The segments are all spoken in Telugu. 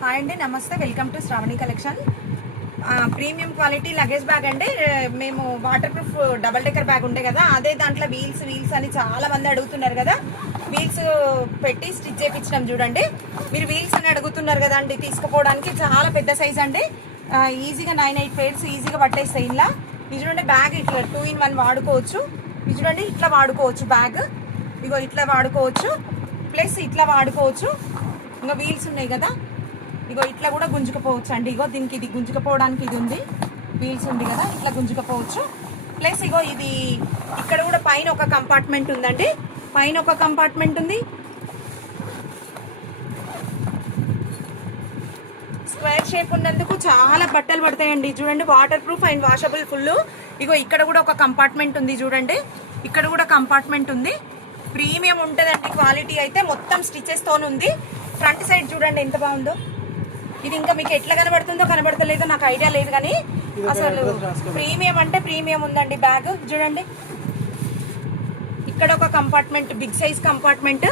హాయ్ అండి, నమస్తే. Welcome to Shravani collection. Premium quality luggage bag అండి. మేము water proof double decker bag ఉండే కదా, అదే దాంట్లో వీల్స్ అని చాలా మంది అడుగుతున్నారు కదా. వీల్స్ పెట్టి స్టిచ్ చేయించడం చూడండి. మీరు వీల్స్ అని అడుగుతున్నారు కదా అండి, తీసుకుపోవడానికి చాలా పెద్ద సైజ్ అండి. ఈజీగా 9-8 పేర్స్ ఈజీగా పట్టేస్తాయి. ఇలా ఇది చూడండి, బ్యాగ్ ఇట్లా 2-in-1 వాడుకోవచ్చు. ఇది చూడండి, ఇట్లా వాడుకోవచ్చు బ్యాగ్. ఇగో ఇట్లా వాడుకోవచ్చు, ప్లస్ ఇట్లా వాడుకోవచ్చు. ఇంకా వీల్స్ ఉన్నాయి కదా, ఇగో ఇట్లా కూడా గుంజుకపోవచ్చు అండి. ఇగో దీనికి ఇది గుంజుకపోవడానికి ఇది ఉంది, వీల్స్ ఉంది కదా, ఇట్లా గుంజుకపోవచ్చు. ప్లస్ ఇగో ఇది ఇక్కడ కూడా పైన ఒక కంపార్ట్మెంట్ ఉందండి, పైన ఒక కంపార్ట్మెంట్ ఉంది. స్క్వేర్ షేప్ ఉన్నందుకు చాలా బట్టలు పడతాయండి. చూడండి, water proof and washable full. ఇగో ఇక్కడ కూడా ఒక కంపార్ట్మెంట్ ఉంది చూడండి, ఇక్కడ కూడా కంపార్ట్మెంట్ ఉంది. ప్రీమియం ఉంటుందండి క్వాలిటీ అయితే, మొత్తం స్టిచెస్ తోనే ఉంది. ఫ్రంట్ సైడ్ చూడండి ఎంత బాగుందో. ఇది ఇంకా మీకు ఎట్లా కనబడుతుందో కనబడతలేదో నాకు ఐడియా లేదు, కానీ అసలు ప్రీమియం అంటే ప్రీమియం ఉందండి బ్యాగ్. చూడండి, ఇక్కడ ఒక కంపార్ట్మెంట్, బిగ్ సైజ్ కంపార్ట్మెంట్,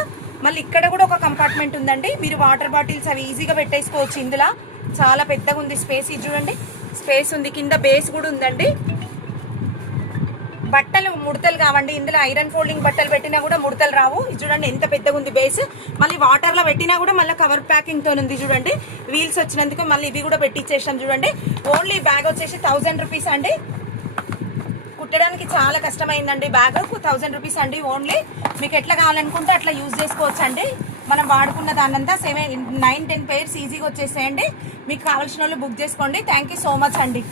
మళ్ళీ ఇక్కడ కూడా ఒక కంపార్ట్మెంట్ ఉందండి. మీరు వాటర్ బాటిల్స్ అవి ఈజీగా పెట్టేసుకోవచ్చు. ఇందులో చాలా పెద్దగా ఉంది స్పేస్. ఇది చూడండి, స్పేస్ ఉంది. కింద బేస్ కూడా ఉందండి. బట్టలు ముడతలు కావండి, ఇందులో ఐరన్ ఫోల్డింగ్ బట్టలు పెట్టినా కూడా ముడతలు రావు. ఇది చూడండి ఎంత పెద్దగా ఉంది బేస్. మళ్ళీ వాటర్లో పెట్టినా కూడా మళ్ళీ కవర్ ప్యాకింగ్ తో ఉంది చూడండి. వీల్స్ వచ్చినందుకు మళ్ళీ ఇవి కూడా పెట్టించేసాం చూడండి. ఓన్లీ బ్యాగ్ వచ్చేసి 1000 రూపీస్ అండి. కుట్టడానికి చాలా కష్టమైందండి బ్యాగ్. 1000 రూపీస్ అండి ఓన్లీ. మీకు ఎట్లా కావాలనుకుంటే అట్లా యూజ్ చేసుకోవచ్చు అండి. మనం వాడుకున్న దాన్నంతా 9-10 పేర్స్ ఈజీగా వచ్చేసేయండి. మీకు కావాల్సిన వాళ్ళు బుక్ చేసుకోండి. థ్యాంక్ యూ సో మచ్ అండి.